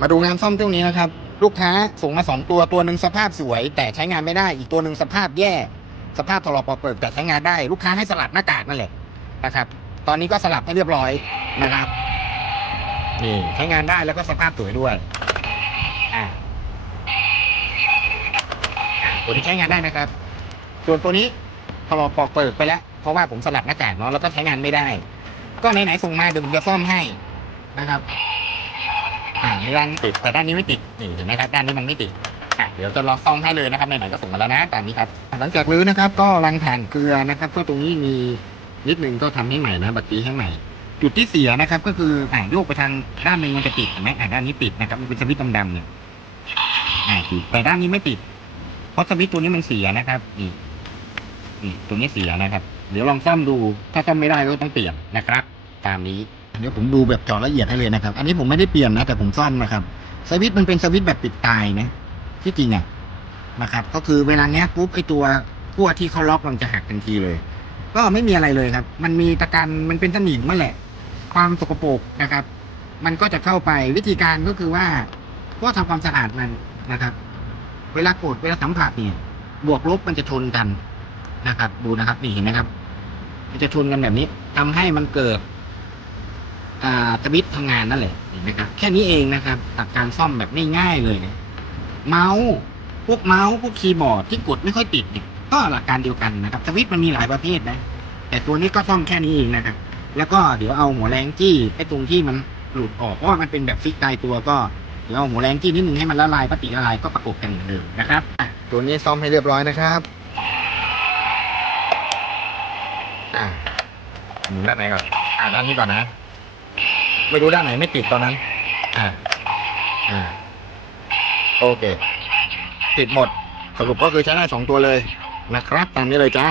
มาดูงานซ่อมตรงนี้นะครับ ลูกค้าส่งมาสองตัวตัวหนึ่งสภาพสวย แต่ใช้งานไม่ได้อีกตัวหนึ่งสภาพแย่ สภาพถลอกปอกเปิดแต่ใช้งานได้ ลูกค้าให้สลับหน้ากากนั่นแหละนะครับ ตอนนี้ก็สลับให้เรียบร้อยนะครับนี่ใช้งานได้แล้วก็สภาพสวยด้วยอ่าอ่าตัวนี้ใช้งานได้นะครับ ส่วนตัวนี้ถลอกปอกเปิดไปแล้ว เพราะว่าผมสลับหน้ากากเนาะแล้วก็ใช้งานไม่ได้ ก็ไหนๆส่งมาเดี๋ยวผมจะซ่อมให้นะครับ อ่าในด้านติดแต่ด้านนี้ไม่ติดนี่เห็นไหมครับด้านนี้มันไม่ติดอะเดี๋ยวจะลองซ่อมให้เลยนะครับไหนๆก็ส่งมาแล้วนะตามนี้ครับหลังจากรื้อนะครับ ก็รังถ่านเกลือนะครับก็ตรงนี้มีนิดนึงก็ทำให้ใหม่นะบัตรตีให้ใหม่จุดที่เสียนะครับ ก็คืออ่าโยกไปทางด้านหนึ่งมันจะติดเห็นไหมอ่าด้านนี้ติดนะครับมันเป็นสวิตช์ดำๆเนี่ยอ่าติดแต่ด้านนี้ไม่ติด เพราะสวิตช์ตัวนี้มันเสียนะครับนี่นี่ตัวนี้เสียนะครับ เดี๋ยวลองซ่อมดูถ้าซ่อมไม่ได้ก็ต้องเปลี่ยนนะครับ ตามนี้ เดี๋ยวผมดูแบบเจอละเอียดให้เลยนะครับ อันนี้ผมไม่ได้เปลี่ยนนะ แต่ผมซ่อมนะครับ สวิตช์มันเป็นสวิตช์แบบปิดตายนะ ที่จริงอะนะครับ ก็คือเวลาเนี้ยปุ๊บไอตัวขั้วที่เขาล็อกมันจะหักทันทีเลย ก็ไม่มีอะไรเลยครับ มันมีตะกันมันเป็นสนิมนั่นแหละ ความสกปรกนะครับ มันก็จะเข้าไปวิธีการก็คือว่า ก็ทำความสะอาดมันนะครับ เวลากดเวลาสัมผัสเนี่ย บวกลบมันจะชนกันนะครับ ดูนะครับนี่เห็นไหมครับ มันจะชนกันแบบนี้ทำให้มันเกิด สวิตช์ทำงานนั่นแหละเห็นไหมครับแค่นี้เองนะครับตัดการซ่อมแบบง่ายๆเลยเนี่ยเมาส์พวกเมาส์พวกคีย์บอร์ดที่กดไม่ค่อยติดเนี่ยก็หลักการเดียวกันนะครับสวิตช์มันมีหลายประเภทนะ แต่ตัวนี้ก็ซ่อมแค่นี้เองนะครับ แล้วก็เดี๋ยวเอาหัวแรงจี้ไอ้ตรงที่มันหลุดออกเพราะว่ามันเป็นแบบฟิกตายตัวก็เดี๋ยวเอาหัวแรงจี้นิดนึงให้มันละลายปฏิละลายก็ประกบกันเหมือนเดิมนะครับตัวนี้ซ่อมให้เรียบร้อยนะครับอ่าด้านไหนก่อนอ่าด้านนี้ก่อนนะ ไม่รู้ด้านไหนไม่ติดตอนนั้น อ่า อ่า โอเค ติดหมด สรุปก็คือใช้ได้สองตัวเลยนะครับ ตามนี้เลยจ้า